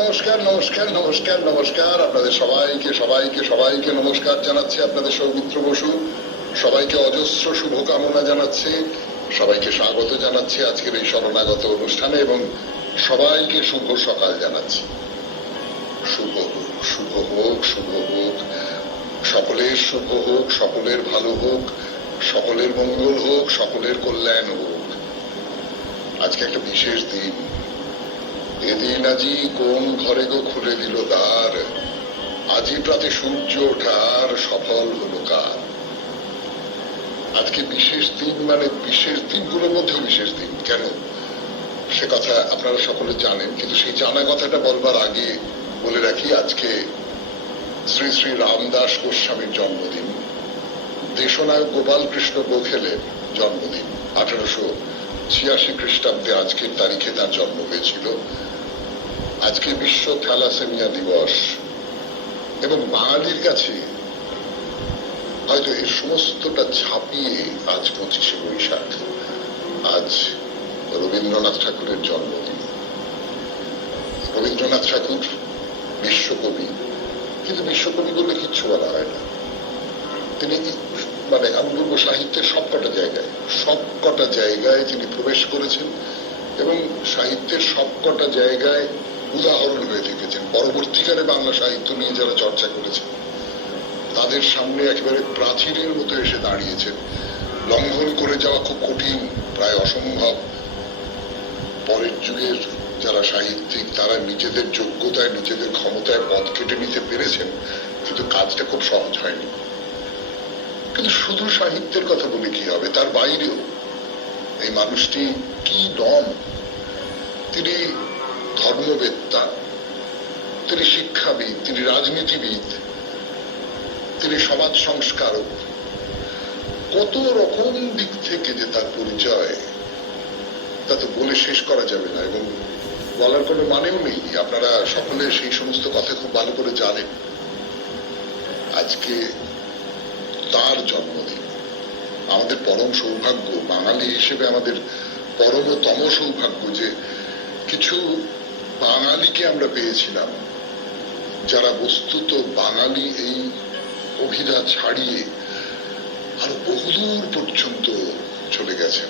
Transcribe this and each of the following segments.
নমস্কার নমস্কার নমস্কার নমস্কার আপনাদের সবাইকে সবাইকে সবাইকে নমস্কার জানাচ্ছি। আপনাদের সৌমিত্র বসু সবাইকে অজস্র শুভকামনা জানাচ্ছি, সবাইকে স্বাগত জানাচ্ছি আজকের এই শরণাগত অনুষ্ঠানে এবং সবাইকে শুভ সকাল জানাচ্ছি। শুভ হোক, শুভ হোক, শুভ হোক, সকলের শুভ হোক, সকলের ভালো হোক, সকলের মঙ্গল হোক, সকলের কল্যাণ হোক। আজকে একটা বিশেষ দিন। এদিন আজি কোন ঘরে গো খুলে দিল দ্বার, আজি প্রাতে সূর্য ওঠার সফল হলো কার। আজকে বিশেষ দিন, মানে বিশেষ দিনগুলোর মধ্যেও বিশেষ দিন। কেন সে কথা আপনারা সকলে জানেন, কিন্তু সেই জানা কথাটা বলবার আগে বলে রাখি, আজকে শ্রী শ্রী রামদাস গোস্বামীর জন্মদিন, দেশনায়ক গোপাল কৃষ্ণ গোখেলের জন্মদিন। 1886 খ্রিস্টাব্দে আজকের তারিখে তার জন্ম হয়েছিল। আজকে বিশ্ব থ্যালাসেমিয়া দিবস এবং বাঙালির কাছে হয়তো এর সমস্তটা ছাপিয়ে আজ 25শে বৈশাখ, আজ রবীন্দ্রনাথ ঠাকুরের জন্মদিন। রবীন্দ্রনাথ ঠাকুর বিশ্বকবি, কিন্তু বিশ্বকবি বললে কিচ্ছু বলা হয় না। তিনি মানে আমি বলবো সাহিত্যের সবকটা জায়গায় তিনি প্রবেশ করেছেন এবং সাহিত্যের সবকটা জায়গায় উদাহরণ হয়ে থেকেছেন। পরবর্তীকালে বাংলা সাহিত্য নিয়ে যারা চর্চা করেছেন তাদের সামনে একেবারে প্রাচীরের মতো এসে দাঁড়িয়েছেন। লঙ্ঘন করে যাওয়া খুব কঠিন, প্রায় অসম্ভব। পরের যুগের যারা সাহিত্যিক তারা নিজেদের যোগ্যতায়, নিজেদের ক্ষমতায় পথ কেটে নিতে পেরেছেন, কিন্তু কাজটা খুব সহজ হয়নি। কিন্তু শুধু সাহিত্যের কথা বলে কি হবে, তার বাইরেও এই মানুষটি কি নন। তিনি ধর্মবেত্তা, তিনি শিক্ষাবিদ, তিনি রাজনীতিবিদ, তিনি সমাজ সংস্কারক। কত রকম দিক থেকে যে তার পরিচয়, তা তো বলে শেষ করা যাবে না এবং বলার কোনো মানেও নেই। আপনারা সকলে সেই সমস্ত কথা খুব ভালো করে জানেন। আজকে তার জন্মদিন, আমাদের পরম সৌভাগ্য, বাঙালি হিসেবে আমাদের পরমতম সৌভাগ্য যে কিছু বাঙালিকে আমরা পেয়েছিলাম যারা বস্তুত বাঙালি এই অভিধা ছাড়িয়ে আরো বহুদূর পর্যন্ত চলে গেছেন।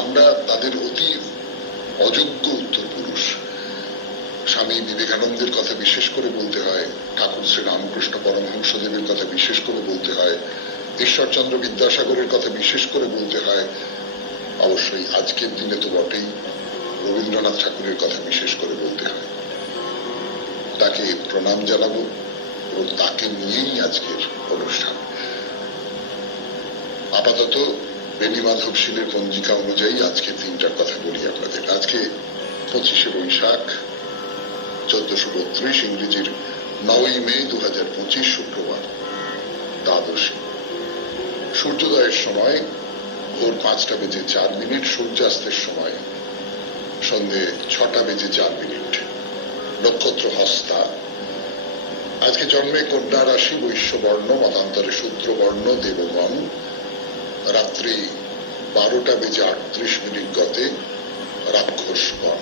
আমরা তাদের অতি অযোগ্য উত্তর পুরুষ। স্বামী বিবেকানন্দের কথা বিশেষ করে বলতে হয়, ঠাকুর শ্রী রামকৃষ্ণ পরমহংসদেবের কথা বিশেষ করে বলতে হয়, ঈশ্বরচন্দ্র বিদ্যাসাগরের কথা বিশেষ করে বলতে হয়, অবশ্যই আজকের দিনে তো বটেই রবীন্দ্রনাথ ঠাকুরের কথা বিশেষ করে বলতে হয়। তাকে প্রণাম জানাবো এবং তাকে নিয়েই আজকের অনুষ্ঠান। আপাতত বেণী মাধব শীলের পঞ্জিকা অনুযায়ী আজকে দিনটার কথা বলি আপনাদের। আজকে 25শে বৈশাখ 1432, ইংরেজির 9ই মে 2025, শুক্রবার, দ্বাদশী। সূর্যোদয়ের সময় ভোর 5:04, সূর্যাস্তের সময় সন্ধে 6:04। নক্ষত্র হস্তা। আজকে জন্মে কন্যা রাশি, বৈশ্যবর্ণ, মতান্তরে শূদ্রবর্ণ দেবগণ। রাত্রি 12:38 গতে রাক্ষসগণ।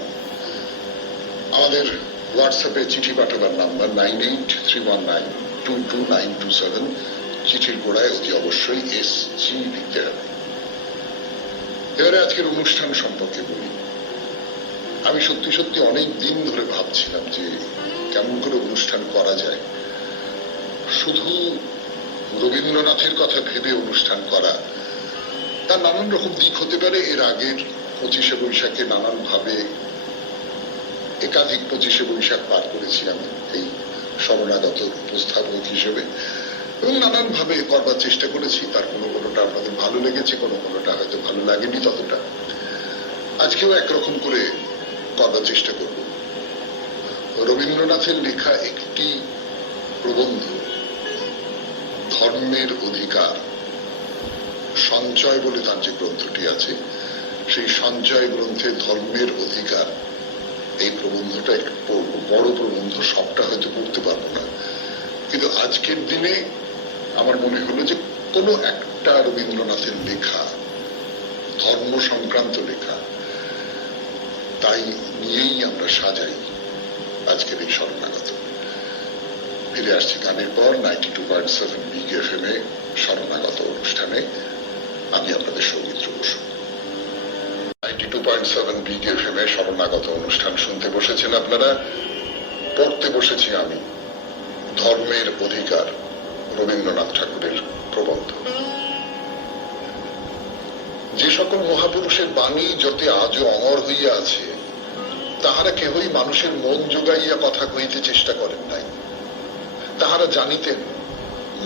আমাদের হোয়াটসঅ্যাপে চিঠি পাঠাবার নাম্বার 9831922927। চিঠির গোড়ায় অতি অবশ্যই SG লিখতে হবে। এবারে আজকের অনুষ্ঠান সম্পর্কে বলি। আমি সত্যি সত্যি অনেক দিন ধরে ভাবছিলাম যে কেমন করে অনুষ্ঠান করা যায়। শুধু রবীন্দ্রনাথের কথা ভেবে অনুষ্ঠান করা, তার নানান রকম দিক হতে পারে। এর আগের 25শে বৈশাখে নানান ভাবে একাধিক 25শে বৈশাখ পার করেছি আমি এই শরণাগত উপস্থাপক হিসেবে এবং নানান ভাবে করবার চেষ্টা করেছি। তার কোনোটা আপনাদের ভালো লেগেছে, কোনোটা হয়তো ভালো লাগেনি ততটা। আজকেও একরকম করে করবার চেষ্টা করব। রবীন্দ্রনাথের লেখা একটি প্রবন্ধ, ধর্মের অধিকার সঞ্চয় বলে তার যে গ্রন্থটি আছে, সেই সঞ্চয় গ্রন্থে ধর্মের অধিকার, এই প্রবন্ধটা একটু পড়ব। বড় প্রবন্ধ, সবটা হয়তো পড়তে পারবো না, কিন্তু আজকের দিনে আমার মনে হলো যে কোনো একটা রবীন্দ্রনাথের লেখা, ধর্ম সংক্রান্ত লেখা, তাই নিয়েই আমরা সাজাই আজকের এই শরণাগত। ফিরে আসছি গানের পর 92.7 বিগ এফএম এ শরণাগত অনুষ্ঠানে। আমি আপনাদের সৌমিত্র বসু। 92.7 বিগ এফএম এ শরণাগত অনুষ্ঠান শুনতে বসেছেন আপনারা, পড়তে বসেছি আমি ধর্মের অধিকার, রবীন্দ্রনাথ ঠাকুরের প্রবন্ধ। যে সকল মহাপুরুষের বাণী যতে আজও অমর হইয়া আছে, তাহারা কেহই মানুষের মন যোগাইয়া কথা কইতে চেষ্টা করেন নাই। তাহারা জানিতেন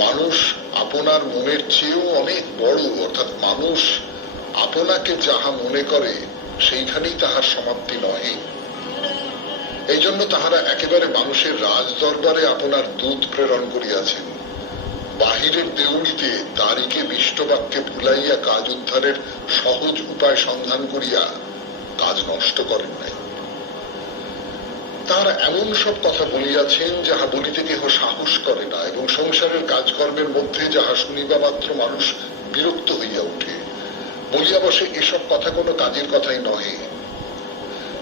মানুষ আপনার মনের চেয়েও অনেক বড়, অর্থাৎ মানুষ আপনাকে যাহা মনে করে সেইখানেই তাহার সমাপ্তি নহে। এই জন্য তাহারা একেবারে মানুষের রাজ দরবারে আপনার দূত প্রেরণ করিয়াছেন। বাহিরের দেউড়িতে তারিকে বিষ্টবাক্যে ভুলাইয়া কাজ উদ্ধারের সহজ উপায় সন্ধান করিয়া কাজ নষ্ট করেন নাই। তাহারা এমন সব কথা বলিয়াছেন যাহা বলিতে কেহ সাহস করে না, এবং সংসারের কাজকর্মের মধ্যে যাহা শুনিবা মাত্র মানুষ বিরক্ত হইয়া উঠে, বলিয়া বসে এসব কথা কোনো কাজের কথাই নহে।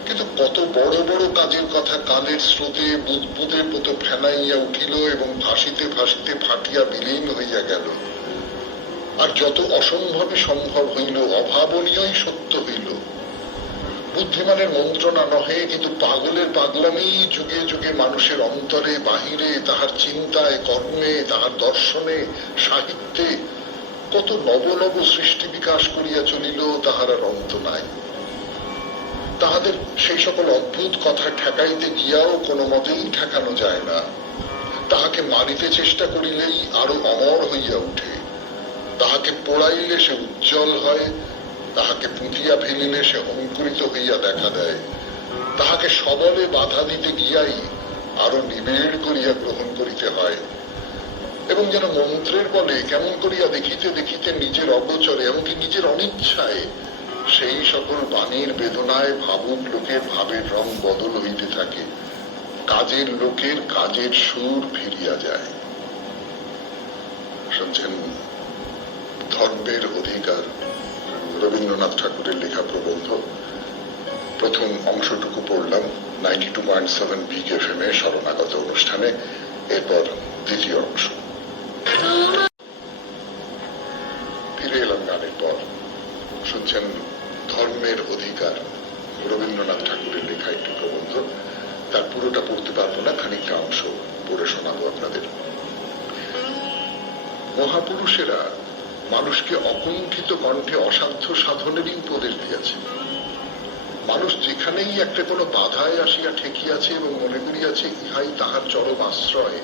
কিন্তু কত বড় বড় কাজের কথা কালের স্রোতে বুদবুদের মতো ফেনাইয়া উঠিল এবং ভাসিতে ভাসিতে ফাটিয়া বিলীন হইয়া গেল। আর যত অসম্ভবই সম্ভব হইল, অভাবনীয়ই সত্য হইল। বুদ্ধিমানের মন্ত্রণা নহে, কিন্তু পাগলের পাগলামি যুগে যুগে মানুষের অন্তরে বাহিরে, তাহার চিন্তায়, কর্মে, তাহার দর্শনে, সাহিত্যে কত নব নব সৃষ্টি বিকাশ করিয়া চলিল, তাহার আর অন্ত নাই। তাহাদের সেই সকল অদ্ভুত কথা ঠেকাইতে গিয়াও কোনো মতেই ঠেকানো যায় না। তাহাকে মারিতে চেষ্টা করিলেই আরো অমর হইয়া উঠে, তাহাকে পোড়াইলে সে উজ্জ্বল হয়, তাহাকে পুঁতিয়া ফেলিলে সে অঙ্কুরিত হইয়া দেখা দেয়। তাহাকে সবলে বাধা দিতে গিয়াই আরো নিবিড় করিয়া গ্রহণ করিতে হয়, এবং যেন মন্ত্রের বলে কেমন করিয়া দেখিতে দেখিতে নিজের অগোচরে, এমনকি নিজের অনিচ্ছায় সেই সকল বাণীর বেদনায় ভাবুক লোকের ভাবের রং বদল হইতে থাকে, কাজের লোকের কাজের সুর ফিরিয়া যায়। শুনছেন ধর্মের অধিকার, রবীন্দ্রনাথ ঠাকুরের লেখা প্রবন্ধ। প্রথম অংশটুকু পড়লাম 92.7 বিগ এফএম এ শরণাগত অনুষ্ঠানে। এরপর দ্বিতীয় অংশ। ফিরে এলাম গানের পর। শুনছেন ধর্মের অধিকার, রবীন্দ্রনাথ ঠাকুরের লেখা একটি প্রবন্ধ। তার পুরোটা পড়তে পারবো না, খানিকটা অংশ পড়ে শোনাবো আপনাদের। মহাপুরুষেরা মানুষকে অকুণ্ঠিত কণ্ঠে অসাধ্য সাধনেরই উপদেশ দিয়েছে। মানুষ যেখানেই একটা কোনো বাধায় আসিয়া ঠেকিয়াছে এবং মনে করিয়াছে ইহাই তাহার চরম আশ্রয়,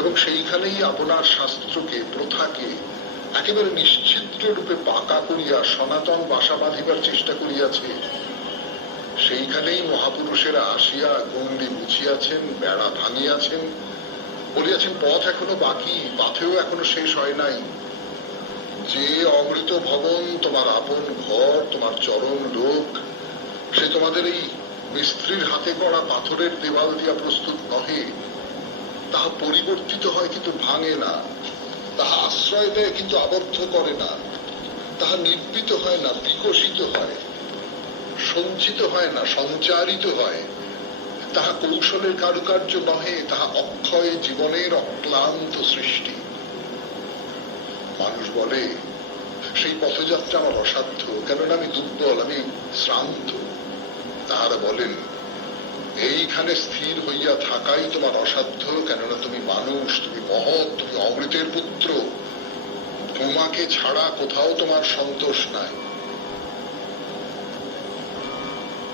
এবং সেইখানেই আপনার শাস্ত্রকে, প্রথাকে একেবারে নিশ্চিদ্র রূপে পাকা করিয়া সনাতন বাসা বাঁধিবার চেষ্টা করিয়াছে, সেইখানেই মহাপুরুষেরা আসিয়া গণ্ডি মুছিয়াছেন, বেড়া ভাঙিয়াছেন, বলিয়াছেন পথ এখনো বাকি, পাথেও এখনো শেষ হয় নাই। যে অমৃত ভবন তোমার আপন ঘর, তোমার চরম লোক, সে তোমাদের এই মিস্ত্রির হাতে করা পাথরের দেওয়াল দিয়া প্রস্তুত নহে। তাহা পরিবর্তিত হয় কিন্তু ভাঙে না, তাহা আশ্রয় দেয় কিন্তু আবদ্ধ করে না, তাহা নির্মিত হয় না, বিকশিত হয়, সঞ্চিত হয় না, সঞ্চারিত হয়। তাহা কৌশলের কারুকার্য নহে, তাহা অক্ষয় জীবনের অক্লান্ত সৃষ্টি। মানুষ বলে সেই পথযাত্রা আমার অসাধ্য, কেননা আমি দুর্বল, আমি শ্রান্ত। তাহারা বলেন এইখানে স্থির হইয়া থাকাই তোমার অসাধ্য, কেননা তুমি মানুষ, তুমি মহৎ, তুমি অমৃতের পুত্র, তোমাকে ছাড়া কোথাও তোমার সন্তোষ নাই।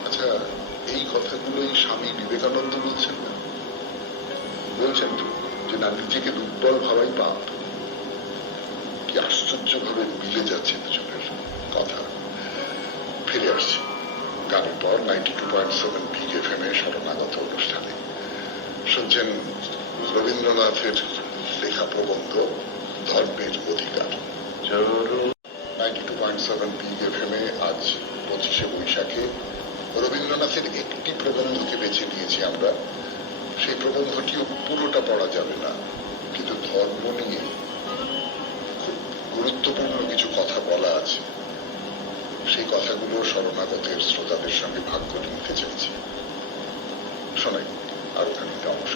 আচ্ছা, এই কথাগুলোই স্বামী বিবেকানন্দ বলছেন না? বলছেন তো যে না, নিজেকে দুর্বল ভাবাই পাপ। কি আশ্চর্য ভাবে মিলে যাচ্ছে দুজনের কথা। ফিরে আসছি গানের পর 92.7 বিগ এফএম এ শরণাগত অনুষ্ঠানে। শুনছেন রবীন্দ্রনাথের লেখা প্রবন্ধ ধর্মের অধিকার। 92.7 বিগ এফএম এ আজ 25শে বৈশাখে রবীন্দ্রনাথের একটি প্রবন্ধকে বেছে নিয়েছি আমরা। সেই প্রবন্ধটিও পুরোটা পড়া যাবে না, কিন্তু ধর্ম নিয়ে খুব গুরুত্বপূর্ণ কিছু কথা বলা আছে। সেই কথাগুলো শরণাগতের শ্রোতাদের সঙ্গে ভাগ করে নিতে চাইছি। শোনাই। আরো খানিকটা অংশ।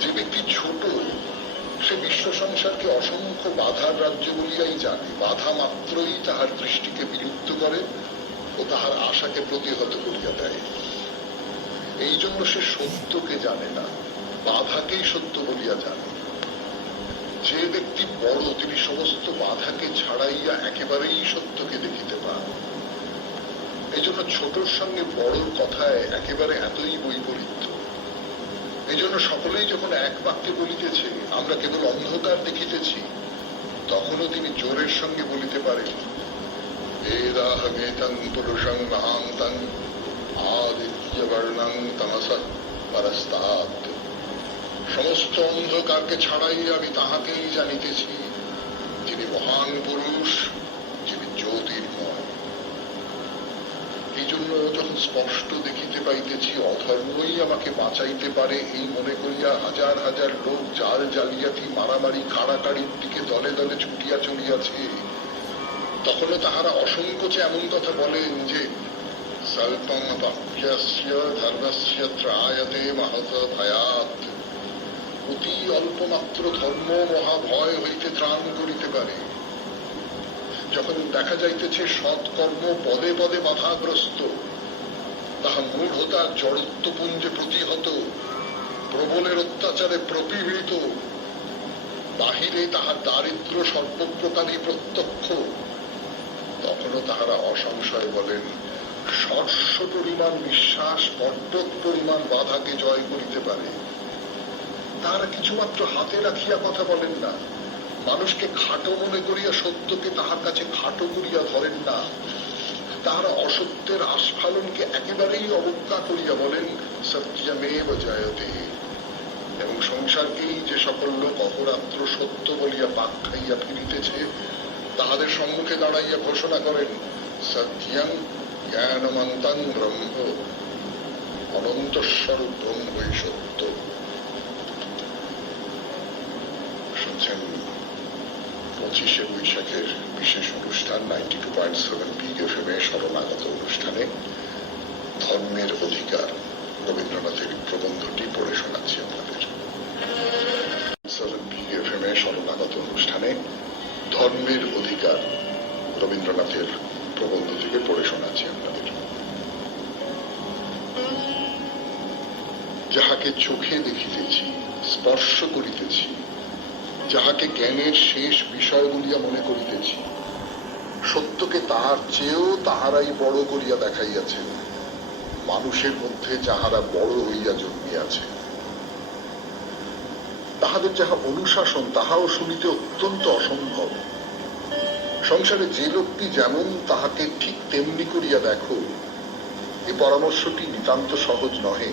যে ব্যক্তি ছোট, সে বিশ্ব সংসারকে অসংখ্য বাধার রাজ্য বলিয়াই জানে। বাধা মাত্রই তাহার দৃষ্টিকে বিলুপ্ত করে ও তাহার আশাকে প্রতিহত করিয়া দেয়। এই জন্য সে সত্যকে জানে না, বাধাকেই সত্য বলিয়া জানে। যে ব্যক্তি বড়, তিনি সমস্ত বাধাকে ছাড়াইয়া একেবারেই সত্যকে দেখিতে পান। এই জন্য ছোটর সঙ্গে বড়র কথায় একেবারে এতই বৈপরীত্য। এই জন্য সকলেই যখন এক বাক্যে বলিতেছে আমরা কেবল অন্ধকার দেখিতেছি, তখনও তিনি জোরের সঙ্গে বলিতে পারেন বেদাহ বেদং পুরুষং মহান্তং আদিত্য বর্ণং তমসঃ পরস্তাৎ। সমস্ত অন্ধকারকে ছাড়াই আমি তাহাকেই জানিতেছি, যিনি মহান পুরুষ, যিনি জ্যোতির্ময়। এই জন্য যখন স্পষ্ট দেখিতে পাইতেছি অধর্মই আমাকে বাঁচাইতে পারে, এই মনে করিয়া হাজার হাজার লোক জাল জালিয়াতি মারামারি কাড়াকাড়ির দিকে দলে দলে ছুটিয়া চলিয়াছে, তখনও তাহারা অসংকোচে এমন কথা বলেন যে স্বল্পং পাপ্যস্য ধর্মস্য ত্রায়তে মহৎ ভয়াৎ। অতি অল্পমাত্র ধর্ম মহাভয় হইতে ত্রাণ করিতে পারে। যখন দেখা যাইতেছে সৎকর্ম পদে পদে বাধাগ্রস্ত, তাহা মূঢ়তা জড়ত্বপুঞ্জে প্রতিহত, প্রবলের অত্যাচারে প্রপীড়িত, বাহিরে তাহার দারিদ্র সর্বপ্রকারই প্রত্যক্ষ, তখনও তাহারা অসংশয় বলেন সর্ষ পরিমাণ বিশ্বাস পর্বত পরিমাণ বাধাকে জয় করিতে পারে। তাহারা কিছুমাত্র হাতে রাখিয়া কথা বলেন না, মানুষকে খাটো মনে করিয়া সত্যকে তাহার কাছে খাটো করিয়া ধরেন না। তাহারা অসত্যের আস্ফালনকে একেবারেই অবজ্ঞা করিয়া বলেন সত্যমেব জয়তে। এবং সংসারকেই যে সকল লোক অহরাত্র সত্য বলিয়া পাক খাইয়া ফিরিতেছে, তাহাদের সম্মুখে দাঁড়াইয়া ঘোষণা করেন সত্যং জ্ঞানমন্তং ব্রহ্ম। অনন্তস্বরূপ ব্রহ্মই সত্য। শুনছেন 25শে বৈশাখের বিশেষ অনুষ্ঠান 92.7 বিগ এফএম-এ শরণাগত অনুষ্ঠানে ধর্মের অধিকার রবীন্দ্রনাথের প্রবন্ধটি পড়ে শোনাচ্ছি আপনাদের। 7 বিগ এফএম-এ শরণাগত অনুষ্ঠানে ধর্মের অধিকার রবীন্দ্রনাথের প্রবন্ধ থেকে পড়ে শোনাচ্ছি আপনাদের। যাহাকে চোখে দেখিতেছি, স্পর্শ করিতেছি, যাহাকে জ্ঞানের শেষ বিষয় বলিয়া মনে করিতেছি, সত্যকে তাহার চেয়েও তাহারাই বড় করিয়া দেখাইয়াছেন। মানুষের মধ্যে যাহারা বড় হইয়া জন্মিয়াছে, তাহাদের যাহা অনুশাসন তাহাও শুনিতে অত্যন্ত অসম্ভব। সংসারে যে লোকটি যেমন তাহাকে ঠিক তেমনি করিয়া দেখো, এই পরামর্শটি নিতান্ত সহজ নহে।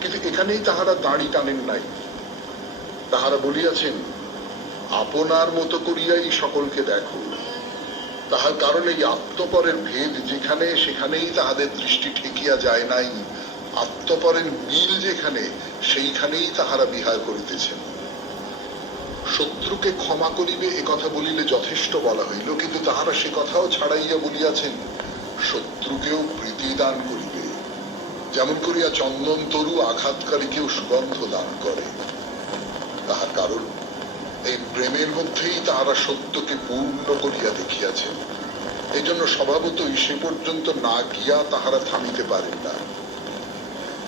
কিন্তু এখানেই তাহারা দাঁড়ি টানেন নাই। তাহারা বলিয়াছেন আপনার মতো করিয়াই সকলকে দেখো। তাহার কারণে এই আত্মপরের ভেদ যেখানে, সেখানেই তাহাদের দৃষ্টি ঠেকিয়া যায় নাই। আত্মপরের মিল যেখানে, সেইখানেই তাহারা বিহার করিতেছেন। শত্রুকে ক্ষমা করিবে এ কথা বলিলে যথেষ্ট বলা হইল, কিন্তু তাহারা সে কথাও ছাড়াইয়া বলিয়াছেন শত্রুকেও প্রীতি দান করিবে, যেমন করিয়া চন্দন তরু আঘাতকারীকেও সুগন্ধ দান করে। তাহার কারণ এই প্রেমের মধ্যেই তাহারা সত্যকে পূর্ণ করিয়া দেখিয়াছেন। এই জন্য স্বভাবতই সে পর্যন্ত না গিয়া তাহারা থামিতে পারেন না।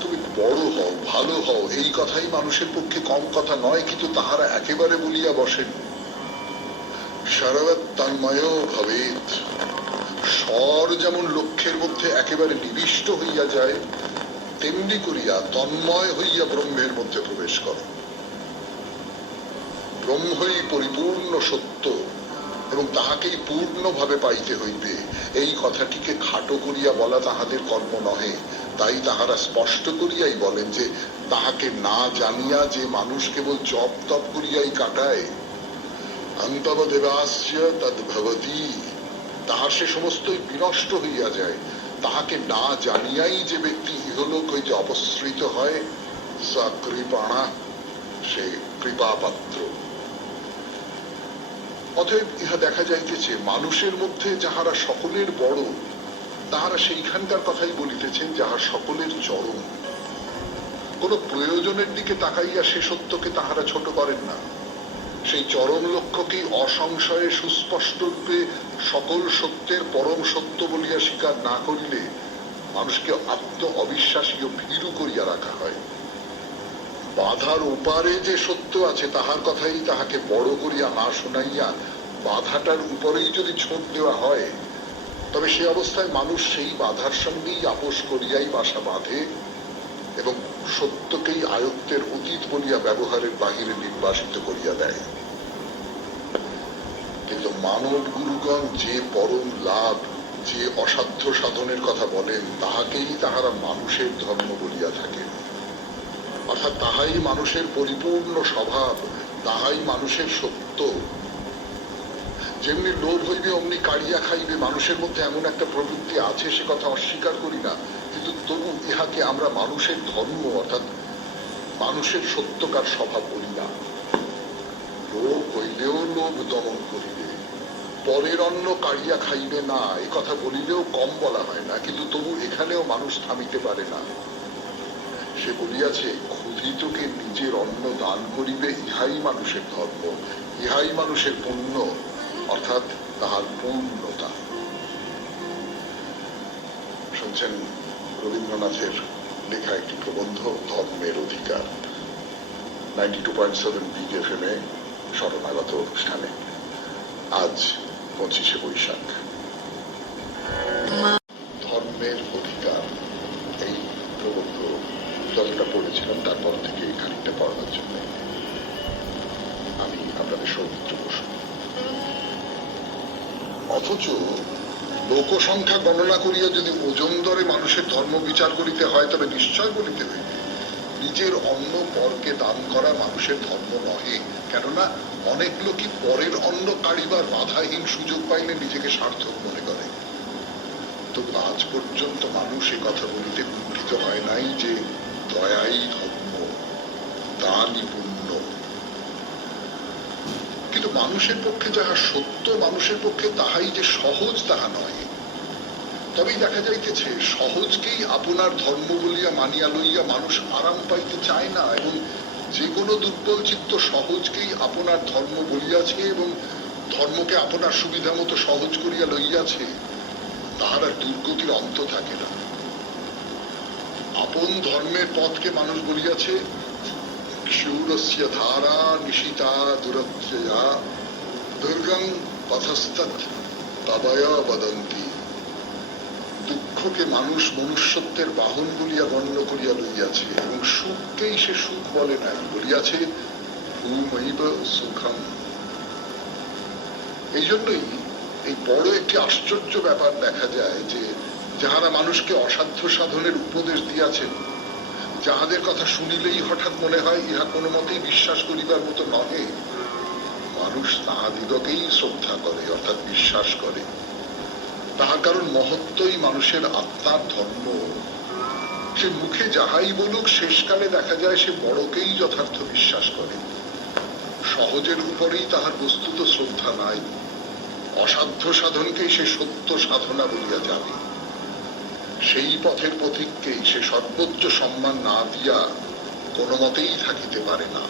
তুমি বড় হও, ভালো হও, এই কথাই মানুষের পক্ষে কম কথা নয়, কিন্তু তাহারা একেবারে বলিয়া বসেন সর্বত তন্ময় ভবেৎ। স্বর যেমন লক্ষ্যের মধ্যে একেবারে নিবিষ্ট হইয়া যায়, তেমনি করিয়া তন্ময় হইয়া ব্রহ্মের মধ্যে প্রবেশ করো। ব্রহ্মই পরিপূর্ণ সত্য এবং তাহাকেই পূর্ণভাবে পাইতে হইবে। এই কথাটিকে খাটো করিয়া বলা তাহাদের কর্ম নহে। তাই তাহারা স্পষ্ট করিয়াই বলেন যে তাহাকে না জানিয়া যে মানুষ কেবল জপ তপ করিয়াই কাটায়, অন্তব দেবাস্য তদ্ভবতি, তাহার সে সমস্তই বিনষ্ট হইয়া যায়। তাহাকে না জানিয়াই যে ব্যক্তি ইহলোক হইতে অপসৃত হয়, সা কৃপাণা, সে কৃপাপাত্র। অতএব ইহা দেখা যাইতেছে মানুষের মধ্যে যাহারা সকলের বড়, তাহারা সেইখানকার কথাই বলিতেছেন যাহা সকলের চরম। কোন প্রয়োজনের দিকে তাকাইয়া সে সত্যকে তাহারা ছোট করেন না, সেই চরম লক্ষ্যকেই অসংশয়ে সুস্পষ্ট রূপে সকল সত্যের পরম সত্য বলিয়া স্বীকার না করিলে মানুষকে আত্ম অবিশ্বাসী ও ভীরু করিয়া রাখা হয়। বাধার ওপারে যে সত্য আছে তাহার কথাই তাহাকে বড় করিয়া না শোনাইয়া বাধাটার উপরেই যদি ছোট দেওয়া হয়, তবে সে অবস্থায় মানুষ সেই বাধার সঙ্গেই আপোষ করিয়াই বাসা বাঁধে এবং সত্যকেই আয়ত্তের অতীত বলিয়া ব্যবহারের বাহিরে নির্বাসিত করিয়া দেয়। কিন্তু মানব গুরুগণ যে পরম লাভ, যে অসাধ্য সাধনের কথা বলেন, তাহাকেই তাহারা মানুষের ধর্ম বলিয়া থাকেন। অর্থাৎ তাহাই মানুষের পরিপূর্ণ স্বভাব, তাহাই মানুষের সত্য। যেমনি লোভ হইবে অমনি কাড়িয়া খাইবে, মানুষের মধ্যে এমন একটা প্রবৃত্তি আছে, সে কথা অস্বীকার করি না, কিন্তু তবু ইহাকে আমরা মানুষের ধর্ম অর্থাৎ মানুষের সত্যকার স্বভাব বলি না। লোভ হইলেও লোভ দমন করিবে, পরের অন্ন কাড়িয়া খাইবে না, এ কথা বলিলেও কম বলা হয় না, কিন্তু তবু এখানেও মানুষ থামিতে পারে না। সে বলিয়াছে, ক্ষুধিতকে নিজের অন্ন দান করিবে, ইহাই মানুষের ধর্ম, ইহাই মানুষের পুণ্য অর্থাৎ তাহার পূর্ণতা। শুনছেন রবীন্দ্রনাথের লেখা একটি প্রবন্ধ, ধর্মের অধিকার। 92.7 বিগ এফএম এ শরণাগত অনুষ্ঠানে আজ 25শে বৈশাখ। ধর্মের অধিকার এই প্রবন্ধ যতটা পড়েছিলাম তারপর থেকে খানিকটা পড়ানোর জন্য আমি আপনাদের সৌমিত্র বসু। অথচ লোকসংখ্যা গণনা করিয়া যদি ওজন দরে মানুষের ধর্ম বিচার করিতে হয়, তবে নিশ্চয় বলিতে হইবে নিজের অন্ন পরকে দান করা মানুষের ধর্ম নহে। কেননা অনেক লোকই পরের অন্ন কাড়িবার বাধাহীন সুযোগ পাইলে নিজেকে সার্থক মনে করে। তবু আজ পর্যন্ত মানুষ এ কথা বলিতে কুণ্ঠিত হয় নাই যে দয়াই ধর্ম, দানই পুণ্য। কিন্তু মানুষের পক্ষে যাহা সত্য, মানুষের পক্ষে তাহাই যে সহজ তাহা নয়। তবেই দেখা যাইতেছে সহজকেই আপনার ধর্ম বলিয়া মানিয়া লইয়া মানুষ আরাম পাইতে চায় না, এবং যে কোনো দুর্বল চিত্ত সহজকেই আপনার ধর্ম বলিয়াছে এবং ধর্মকে আপনার সুবিধা মতো সহজ করিয়া লইয়াছে, তাহার আর দুর্গতির অন্ত থাকে না। আপন ধর্মের পথকে মানুষ বলিয়াছে ক্ষুরস্য ধারা নিশিতা দুরত্যয়া দুর্গং পথস্তৎ তবয়া বদন্তি। দুঃখকে মানুষ মনুষ্যত্বের বাহন বলিয়া গণ্য করিয়া লইয়াছে এবং সুখকেই সে সুখ বলে নাই, বলিয়াছে ভূমৈব সুখম। এই জন্যই এই বড় একটি আশ্চর্য ব্যাপার দেখা যায় যে যাহারা মানুষকে অসাধ্য সাধনের উপদেশ দিয়াছেন, যাহাদের কথা শুনিলেই হঠাৎ মনে হয় ইহা কোনো মতেই বিশ্বাস করিবার মতো নহে, মানুষ তাহাদিগকেই শ্রদ্ধা করে অর্থাৎ বিশ্বাস করে। তাহার কারণ মহত্বই মানুষের আত্মার ধর্ম। সে মুখে যাহাই বলুক, শেষকালে দেখা যায় সে বড়কেই যথার্থ বিশ্বাস করে। সহজের উপরেই তাহার বস্তুত শ্রদ্ধা নাই, অসাধ্য সাধনকেই সে সত্য সাধনা বলিয়া জানে। সেই পথের পথিককেই সে সর্বোচ্চ সম্মান না দিয়া কোনো মতেই থাকিতে পারে না।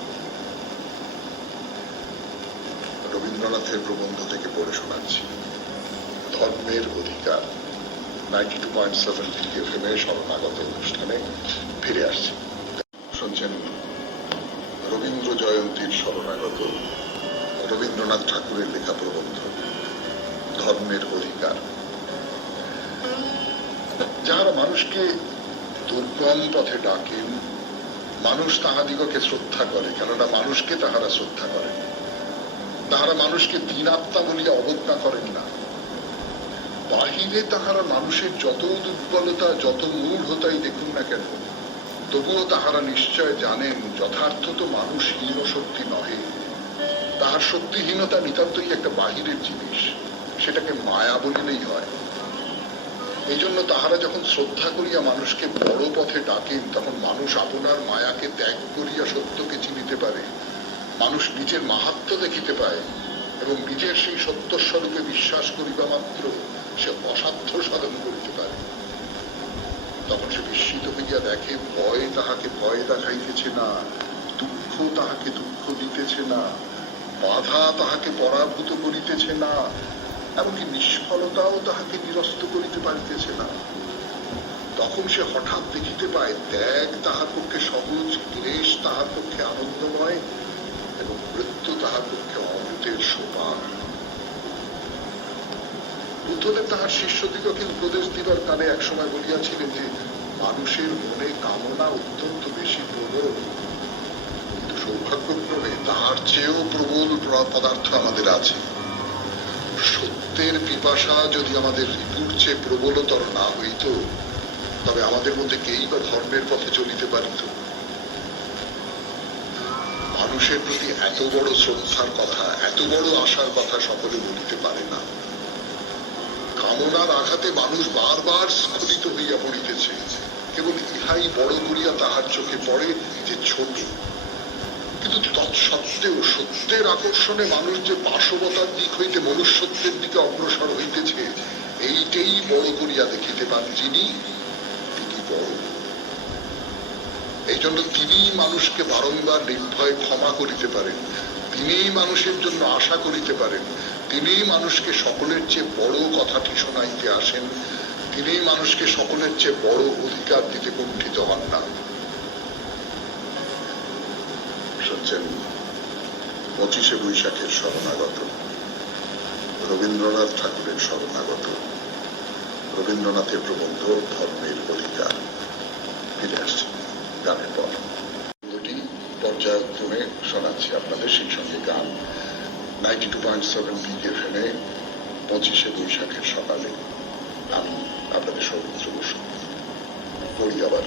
রবীন্দ্রনাথের প্রবন্ধ থেকে পড়ে শোনাচ্ছি, ধর্মের অধিকার। 92.7 বিএফএম এর শরণাগত অনুষ্ঠানে ফিরে আসছি। শুনছেন রবীন্দ্র জয়ন্তীর শরণাগত রবীন্দ্রনাথ ঠাকুরের লেখা প্রবন্ধ, ধর্মের অধিকার। যাহারা মানুষকে দুর্গম পথে ডাকেন, মানুষ তাহাদিগকে শ্রদ্ধা করে, কেননা মানুষকে তাহারা শ্রদ্ধা করে। তাহারা মানুষকে দীনাত্মা বলিয়া অবজ্ঞা করেন না। বাহিরে তাহারা মানুষের যত দুর্বলতা, যত মূঢ়তাই দেখুন না কেন, তবুও তাহারা নিশ্চয় জানেন যথার্থ তো মানুষ হীন শক্তি নহে, তাহার শক্তিহীনতা নিতান্তই একটা বাহিরের জিনিস, সেটাকে মায়া বলিলেই হয়। এই জন্য তাহারা যখন শ্রদ্ধা করিয়া মানুষকে বড় পথে ডাকেন, তখন মানুষ আপনার মায়াকে ত্যাগ করিয়া সত্যকে চিনিতে পারে, মানুষ নিজের মাহাত্ম্য দেখিতে পায় এবং নিজের সেই সত্য স্বরূপে বিশ্বাস করিবা মাত্র সে অসাধ্য সাধন করিতে পারে। তখন সে বিস্মিত হইয়া দেখে ভয় তাহাকে ভয় দেখাইতেছে না, দুঃখ তাহাকে দুঃখ দিতেছে না, বাধা তাহাকে পরাভূত করিতেছে না, এমনকি নিষ্ফলতাও তাহাকে নিরস্ত করিতে পারিতেছে না। তখন সে হঠাৎ দেখিতে পায় ত্যাগ তাহার পক্ষে সহজ, ক্লেশ তাহার পক্ষে আনন্দময় এবং মৃত্যু তাহার পক্ষে অমৃতের সোপান। বুদ্ধদেব তাহার শিষ্যদিগকে উপদেশ দিবার কালে একসময় বলিয়াছিলেন যে মানুষের মনে কামনা অত্যন্ত বেশি প্রবল, কিন্তু সৌভাগ্যক্রমে তাহার চেয়েও প্রবল পদার্থ আমাদের আছে। সত্যের পিপাসা যদি আমাদের রিপুর চেয়ে প্রবলতর না হইত, তবে আমাদের মধ্যে কেই বা ধর্মের পথে চলিতে পারিত? মানুষের প্রতি এত বড় শ্রদ্ধার কথা, এত বড় আশার কথা সকলে বলিতে পারে না। কামনার আঘাতে মানুষ বারবার স্খলিত হইয়া পড়িতেছে, কেবল ইহাই বড় করিয়া তাহার চোখে পড়ে যে ছোট। কিন্তু তৎসত্ত্বেও সত্যের আকর্ষণে মানুষ যে বাসবতার দিক হইতে মনুষ্যত্বের দিকে অগ্রসর হইতেছে, এইটাই বড় করিয়া দেখিতে পান যিনি, তিনি বড়। এই জন্য তিনি মানুষকে বারংবার নির্ভয় ক্ষমা করিতে পারেন, তিনি মানুষের জন্য আশা করিতে পারেন, তিনি মানুষকে সকলের চেয়ে বড় কথাটি শোনাইতে আসেন, তিনি মানুষকে সকলের চেয়ে বড় অধিকার দিতে কুণ্ঠিত হন না। শুনছেন 25শে বৈশাখের শরণাগত, রবীন্দ্রনাথ ঠাকুরের শরণাগত, রবীন্দ্রনাথের প্রবন্ধ ধর্মের অধিকার। ফিরে আসছে গানের পর। দুটি পর্যায়ক্রমে শোনাচ্ছি আপনাদের, সেই সঙ্গে গান। 92.7 পিক এফএমে 25শে বৈশাখের সকালে আমি আপনাদের সৌমিত্র বসু করি আবার।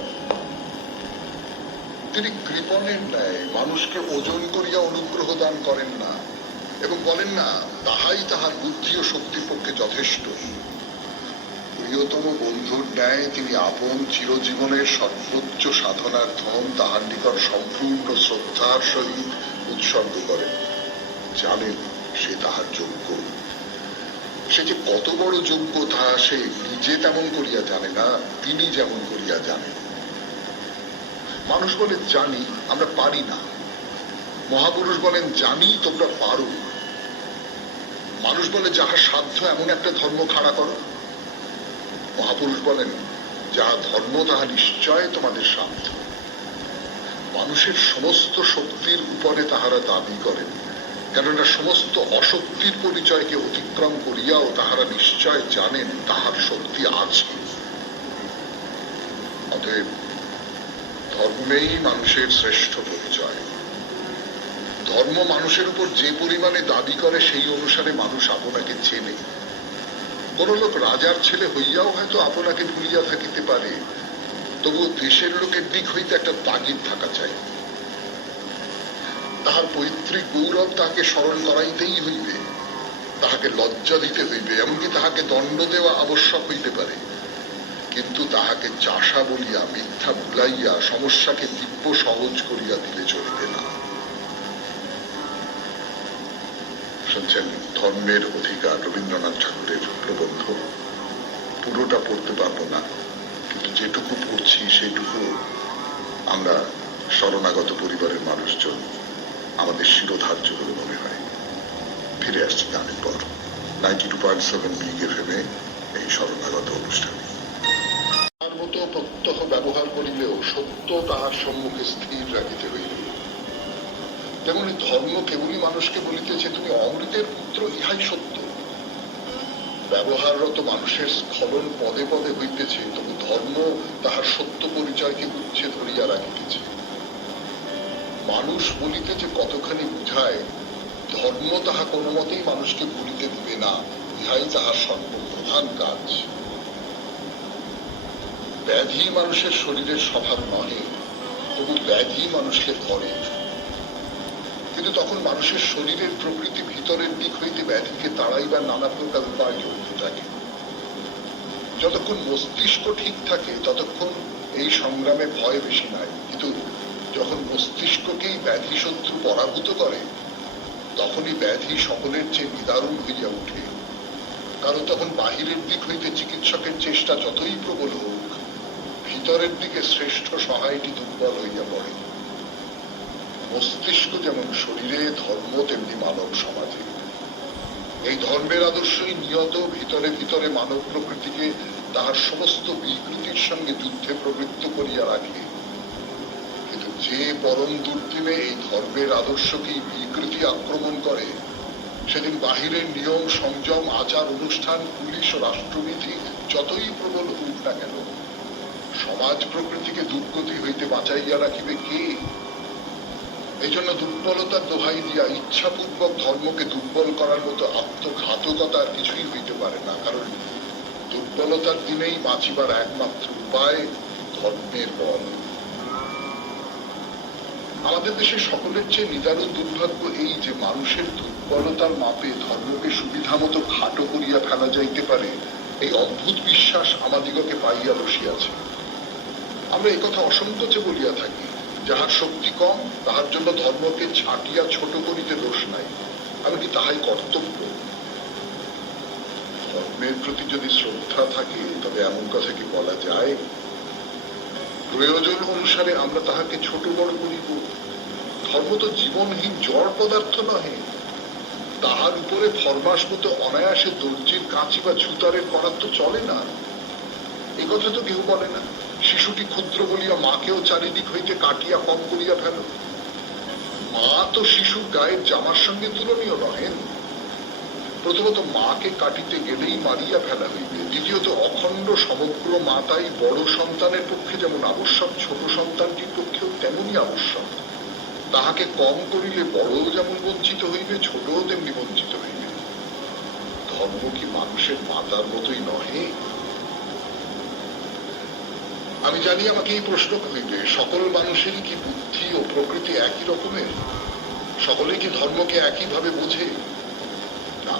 তিনি কৃপণের ন্যায় মানুষকে ওজন করিয়া অনুগ্রহ দান করেন না এবং বলেন না তাহাই তাহার বুদ্ধি ও শক্তির পক্ষে যথেষ্ট। প্রিয়তম বন্ধুর ন্যায় তিনি আপন চিরজীবনের সর্বোচ্চ সাধনার ধন তাহার নিকট সম্পূর্ণ শ্রদ্ধার সহিত উৎসর্গ করেন। জানেন সে তাহার যোগ্য। সে যে কত বড় যোগ্য তাহা সে নিজে তেমন করিয়া জানে না, তিনি যেমন করিয়া জানেন। মানুষ বলে জানি, আমরা পারি না। মহাপুরুষ বলেন জানি, তোমরা পারো। মানুষ বলে যাহার সাধ্য এমন একটা ধর্ম খাড়া করো। মহাপুরুষ বলেন যাহা ধর্ম তাহা নিশ্চয় তোমাদের সাধ্য। মানুষের সমস্ত শক্তির উপরে তাহারা দাবি করেন, কেননা সমস্ত অশক্তির পরিচয়কে অতিক্রম করিয়াও তাহারা নিশ্চয় জানেন তাহার শক্তি আছে। অতএব ধর্মেই মানুষের শ্রেষ্ঠ পরিচয়। ধর্ম মানুষের উপর যে পরিমাণে দাবি করে সেই অনুসারে মানুষ আপনাকে চেনে। কোন লোক রাজার ছেলে হইয়াও হয়তো আপনাকে ভুলিয়া থাকিতে পারে, তবুও দেশের লোকের দিক হইতে একটা তাগিদ থাকা চাই। তাহার পৈতৃক গৌরব তাহাকে স্মরণ করাইতেই হইবে, তাহাকে লজ্জা দিতে হইবে, এমনকি তাহাকে দণ্ড দেওয়া আবশ্যক হইতে পারে। কিন্তু তাহাকে চাষা বলিয়া মিথ্যা ভুলাইয়া সমস্যাকে দিব্য সহজ করিয়া দিলে চলিবে না। শুনছেন ধর্মের অধিকার, রবীন্দ্রনাথ ঠাকুরের প্রবন্ধ। পুরোটা পড়তে পারবো না, কিন্তু যেটুকু পড়ছি সেটুকু আমরা শরণাগত পরিবারের মানুষজন আমাদের শিরোধার্য বলে মনে হয়। ফিরে আসছি গানের পর 92.7 বিগ এফএমে এই শরণাগত অনুষ্ঠানে। তার মতো প্রত্যহ ব্যবহার করিলেও সত্য তাহার সম্মুখে স্থির রাখিতে হইল। তেমনি ধর্ম কেবলই মানুষকে বলিতেছে তুমি অমৃতের পুত্র, ইহাই সত্য। ব্যবহাররত মানুষের স্খলন পদে পদে হইতেছে, তবু ধর্ম তাহার সত্য পরিচয়কে উচ্চে ধরিয়া রাখিতেছে। মানুষ বলিতে যে কতখানি বুঝায়, ধর্ম তাহা কোনো মতেই মানুষকে ভুলিতে দিবে না, ইহাই তাহার সর্বপ্রধান কাজ। ব্যাধি মানুষের শরীরের স্বভাব নহে, তবু ব্যাধি মানুষকে ধরে। কিন্তু তখন মানুষের শরীরের প্রকৃতি ভিতরের দিক হইতে ব্যাধিকে তাড়াইবার নানা প্রকার উপায় জড়িত থাকে। যতক্ষণ মস্তিষ্ক ঠিক থাকে ততক্ষণ এই সংগ্রামে ভয় বেশি নাই, কিন্তু যখন মস্তিষ্ককেই ব্যাধি শত্রু পরাভূত করে, তখনই ব্যাধি সকলের চেয়ে নিদারুণ হইয়া উঠে। কারণ তখন বাহিরের দিক হইতে চিকিৎসকের চেষ্টা যতই প্রবল হোক, ভিতরের দিকে শ্রেষ্ঠ সহায়টি দুর্বল হইয়া পড়ে। মস্তিষ্ক যেমন শরীরে, ধর্ম তেমনি মানব সমাজে। এই ধর্মের আদর্শই নিয়ত ভিতরে ভিতরে মানব প্রকৃতিকে তাহার সমস্ত বিকৃতির সঙ্গে যুদ্ধে প্রবৃত্ত করিয়া রাখে। কিন্তু যে পরম দুর্দিনে এই ধর্মের আদর্শকেই বিকৃতি আক্রমণ করে, সেদিন বাহিরের নিয়ম, সংযম, আচার অনুষ্ঠান, পুলিশ ও রাষ্ট্রবিধি যতই প্রবল হোক না কেন, সমাজ প্রকৃতিকে দুর্গতি হইতে বাঁচাইয়া রাখিবে কে? এই জন্য দুর্বলতার দোহাই দিয়া ইচ্ছাপূর্বক ধর্মকে দুর্বল করার মতো আত্মঘাতকতা আর কিছুই হইতে পারে না। কারণ দুর্বলতার দিনেই বাঁচিবার একমাত্র উপায় ধর্মের বল। আমাদের দেশে সকলের চেয়ে নিদারুণ দুর্ভাগ্য এই যে মানুষের দুর্বলতার মাপে ধর্মকে সুবিধা মতো খাটো করিয়া ফেলা যাইতে পারে, এই অদ্ভুত বিশ্বাস আমাদিগকে পাইয়া বসিয়াছে। আমরা এই কথা অসংকোচে বলিয়া থাকি, যাহার শক্তি কম তাহার জন্য ধর্মকে ছাটিয়া ছোট করিতে দোষ নাই, এমনকি তাহাই কর্তব্য। ধর্মের প্রতি যদি শ্রদ্ধা থাকে তবে এমন কথা কি বলা যায়? প্রয়োজন অনুসারে আমরা তাহাকে ছোট বড় করিব। ধর্ম তো জীবনহীন জড় পদার্থ নহে, তাহার উপরে ফরমাস মতো অনায়াসে দর্জির কাঁচি বা ছুতারের করার তো চলে না। এ কথা তো কেউ বলে না। শিশুটি ক্ষুদ্র বলিয়া মাকেও চারিদিক হইতে কাটিয়া কম করিয়া ফেল। মা তো শিশুর গায়ের জামার সঙ্গে তুলনীয় নহেন। প্রথমত মাকে কাটিতে গেলেই মারিয়া ফেলা হইবে। দ্বিতীয়ত অখণ্ড সমগ্র মাতাই বড় সন্তানের পক্ষে যেমন আবশ্যক, ছোট সন্তানটির পক্ষেও তেমনি আবশ্যক। তাহাকে কম করিলে বড়ও যেমন বঞ্চিত হইবে, ছোটও তেমনি বঞ্চিত হইবে। ধর্ম কি মানুষের মাতার মতোই নহে? আমি জানি আমাকে এই প্রশ্ন হইবে, সকল মানুষেরই কি বুদ্ধি ও প্রকৃতি একই রকমের? সকলে কি ধর্মকে একইভাবে বোঝে? না,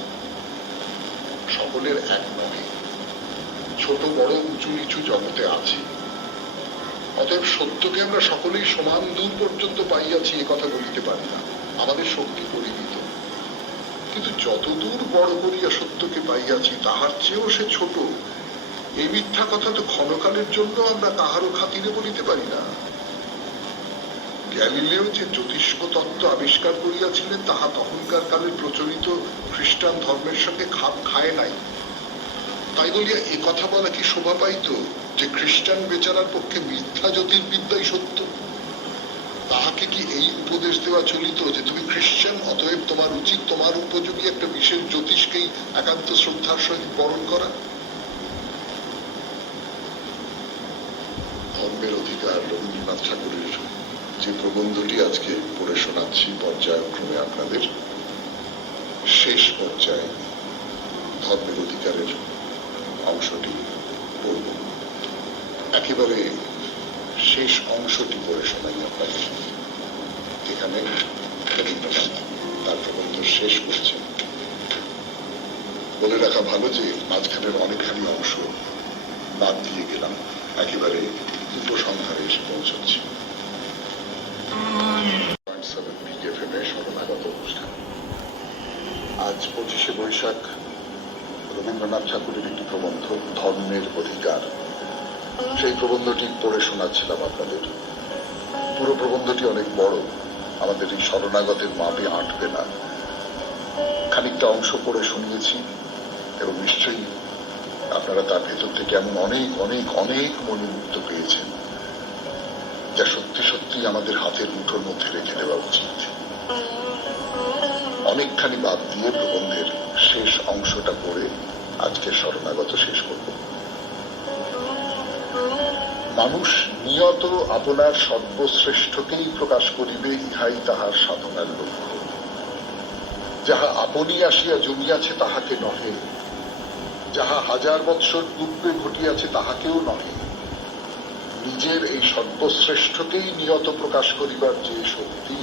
সকলের এক নহে। ছোট বড় উঁচু নিচু জগতে আছে। অতএব সত্যকে আমরা সকলেই সমান দূর পর্যন্ত পাইয়াছি এ কথা বলিতে পারি না, আমাদের শক্তি পরিমিত। কিন্তু যতদূর বড় করিয়া সত্যকে পাইয়াছি তাহার চেয়েও সে ছোট, এই মিথ্যা কথা তো ক্ষণকালের জন্য আমরা কাহারও খাতিরে বলিতে পারি না। গ্যালিলেও যে জ্যোতিষ্ক তত্ত্ব আবিষ্কার করিয়াছিলেন তাহা তখনকার কালের প্রচলিত খ্রিস্টান ধর্মের সঙ্গে খাপ খায় নাই। তাই বলিয়া এ কথা বলা কি শোভা পাইত যে খ্রিস্টান বেচারার পক্ষে মিথ্যা জ্যোতির্বিদ্যাই সত্য? তাহাকে কি এই উপদেশ দেওয়া চলিত যে তুমি খ্রিস্টান, অতএব তোমার উচিত তোমার উপযোগী একটা বিশেষ জ্যোতিষকেই একান্ত শ্রদ্ধার সহিত বরণ করা? ধর্মের অধিকার রবীন্দ্রনাথ ঠাকুরের যে প্রবন্ধটি আজকে পড়ে শোনাচ্ছি পর্যায়ক্রমে আপনাদের, শেষ পর্যায়ে ধর্মের অধিকারের অংশটি পড়ব। একেবারে শেষ অংশটি পড়ে শোনাই আপনাদের। এখানে রবীন্দ্রনাথ তার প্রবন্ধ শেষ করছেন। বলে রাখা ভালো যে মাঝখানের অনেকখানি অংশ বাদ দিয়ে গেলাম, একেবারে উপসংহারে এসে পৌঁছচ্ছি। শরণাগত অনুষ্ঠান আজ 25শে বৈশাখ রবীন্দ্রনাথ ঠাকুরের একটি প্রবন্ধ ধর্মের অধিকার, সেই প্রবন্ধটি পড়ে শোনাচ্ছিলাম আপনাদের। পুরো প্রবন্ধটি অনেক বড়, আমাদের এই শরণাগতের মাপে আঁটবে না। খানিকটা অংশ পড়ে শুনিয়েছি এবং নিশ্চয়ই আপনারা তার ভেতর থেকে এমন অনেক অনেক অনেক মনোমুগ্ধ পেয়েছেন যা সত্যি সত্যি আমাদের হাতের মুঠোর মধ্যে রেখে দেওয়া উচিত। অনেকখানি বাদ দিয়ে প্রবন্ধের শেষ অংশটা পড়ে আজকের শরণাগত শেষ করব। মানুষ নিয়ত আপনার সর্বশ্রেষ্ঠকেই প্রকাশ করিবে, ইহাই তাহার সাধনার লক্ষ্য। যাহা আপনি আসিয়া জমিয়াছে তাহাকে নহে, যাহা হাজার বৎসর পূর্বে ঘটিয়াছে তাহাকেও নহে। নিজের এই সর্বশ্রেষ্ঠকেই নিয়ত প্রকাশ করিবার যে শক্তি,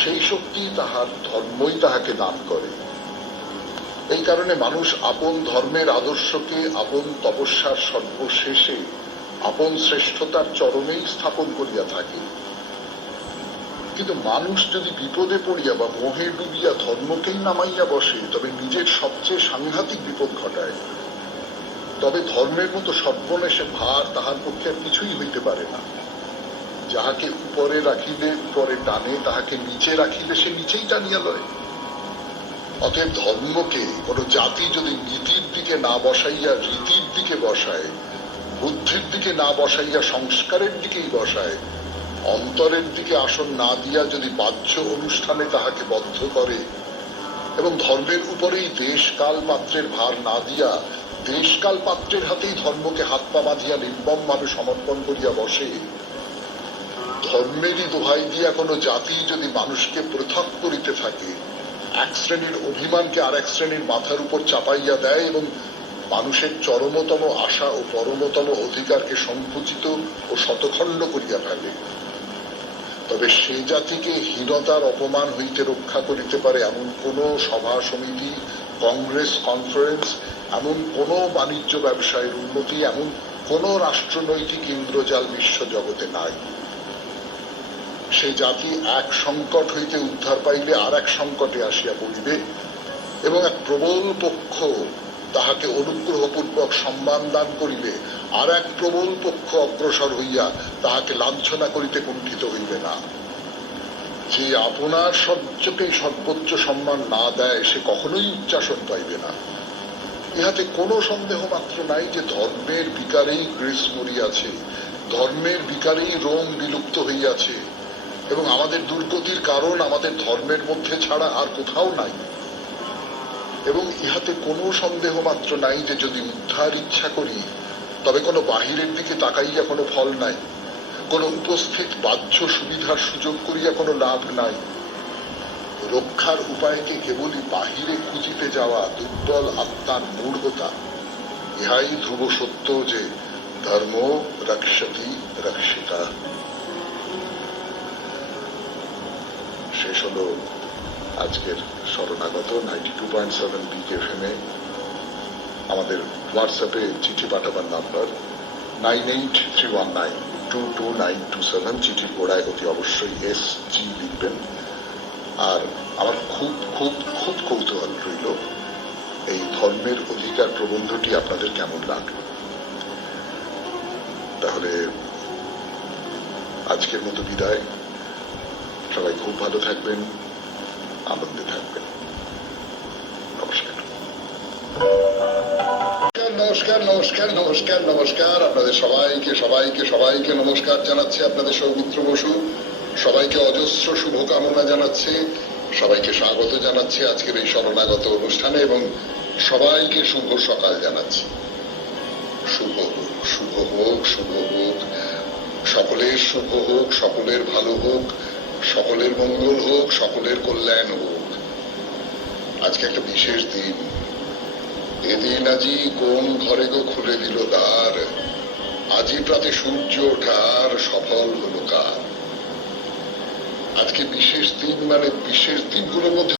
সেই শক্তি তাহার ধর্মই তাহাকে দান করে। এই কারণে মানুষ আপন ধর্মের আদর্শকে আপন তপস্যার সর্বশেষে আপন শ্রেষ্ঠতার চরমেই স্থাপন করিয়া থাকে। কিন্তু মানুষ যদি বিপদে পড়িয়া বা মোহে ডুবিয়া ধর্মকেই নামাইয়া বসে, তবে নিজের সবচেয়ে সাংঘাতিক বিপদ ঘটায়। তবে ধর্মের মতো সর্বনেশে ভার তাহার পক্ষে আর কিছুই হইতে পারে না। যাহাকে উপরে রাখিলে উপরে টানে, তাহাকে নিচে রাখিলে সে নিচেই টানিয়া লয়। অতএব ধর্মকে কোন জাতি যদি নীতির দিকে না বসাইয়া রীতির দিকে বসায়, বুদ্ধির দিকে না বসাইয়া সংস্কারের দিকেই বসায়, অন্তরের দিকে আসন না দিয়া যদি বাহ্য অনুষ্ঠানে তাহাকে বদ্ধ করে এবং ধর্মের উপরেই দেশকাল পাত্রের ভার না দিয়া দেশকাল পাত্রের হাতেই ধর্মকে হাত পা বাঁধিয়া নির্মম ভাবে সমর্পণ করিয়া বসে, ধর্মেরই দোহাই দিয়া কোনো জাতি যদি মানুষকে পৃথক করিতে থাকে, এক শ্রেণীর অভিমানকে আর এক শ্রেণীর মাথার উপর চাপাইয়া দেয় এবং মানুষের চরমতম আশা ও পরমতম অধিকারকে সংকুচিত ও শতখণ্ড করিয়া ফেলে, তবে সে জাতিকে হীনতার অপমান হইতে রক্ষা করিতে পারে এমন কোন সভা সমিতি, কংগ্রেস, কনফারেন্স, এমন কোন বাণিজ্য ব্যবসায়ের উন্নতি, এমন কোন রাষ্ট্রনৈতিক ইন্দ্রজাল বিশ্ব জগতে নাই। সে জাতি এক সংকট হইতে উদ্ধার পাইলে আর এক সংকটে আসিয়া পড়িবে এবং এক প্রবল পক্ষ তাহাকে অনুগ্রহপূর্বক সম্মান দান করিলে আর এক প্রবল পক্ষ অগ্রসর হইয়া তাহাকে লাঞ্ছনা করিতে কুণ্ঠিত হইবে না। যে আপনার সহ্যকেই সর্বোচ্চ সম্মান না দেয় সে কখনোই উচ্চাসন পাইবে না। ইহাতে কোনো সন্দেহ মাত্র নাই যে ধর্মের বিকারেই গ্রিস মরিয়াছে, ধর্মের বিকারেই রোম বিলুপ্ত হইয়াছে এবং আমাদের দুর্গতির কারণ আমাদের ধর্মের মধ্যে ছাড়া আর কোথাও নাই। এবং ইহাতে কোনো সন্দেহ মাত্র নাই যে যদি উদ্ধার ইচ্ছা করি তবে কোনো বাহিরের দিকে তাকাইয়া কোনো ফল নাই, কোনো উপস্থিত বাহ্য সুবিধার সুযোগ করিয়া কোনো লাভ নাই। রক্ষার উপায়কে কেবলই বাহিরে খুঁজিতে যাওয়া দুর্বল আত্মার মূঢ়তা। ইহাই ধ্রুব সত্য যে ধর্ম রক্ষতি রক্ষিতা। শেষ হলো আজকের শরণাগত 92.7 পিক এফএম-এ। আমাদের হোয়াটসঅ্যাপে চিঠি পাঠাবার নাম্বার 9831922927। চিঠির গোড়ায় অতি অবশ্যই SG লিখবেন। আর আমার খুব খুব খুব কৌতূহল রইল এই ধর্মের অধিকার প্রবন্ধটি আপনাদের কেমন লাগলো। তাহলে আজকের মতো বিদায়। সবাই খুব ভালো থাকবেন, আনন্দে থাকবেন। নমস্কার নমস্কার নমস্কার নমস্কার নমস্কার। আপনাদের সবাইকে সবাইকে সবাইকে নমস্কার জানাচ্ছি। আপনাদের সৌমিত্র বসু সবাইকে অজস্র শুভকামনা জানাচ্ছি, সবাইকে স্বাগত জানাচ্ছি আজকের এই শরণাগত অনুষ্ঠানে এবং সবাইকে শুভ সকাল জানাচ্ছি। শুভ হোক, শুভ হোক, শুভ হোক, সকলের শুভ হোক, সকলের ভালো হোক, সকলের মঙ্গল হোক, সকলের কল্যাণ হোক। আজকে একটা বিশেষ দিন। এদিন আজি কোন ঘরে গো খুলে দিল দ্বার, আজি প্রাতে সূর্য ওঠার সফল হলো কার। আজকে বিশেষ দিন, মানে বিশেষ দিনগুলোর মধ্যে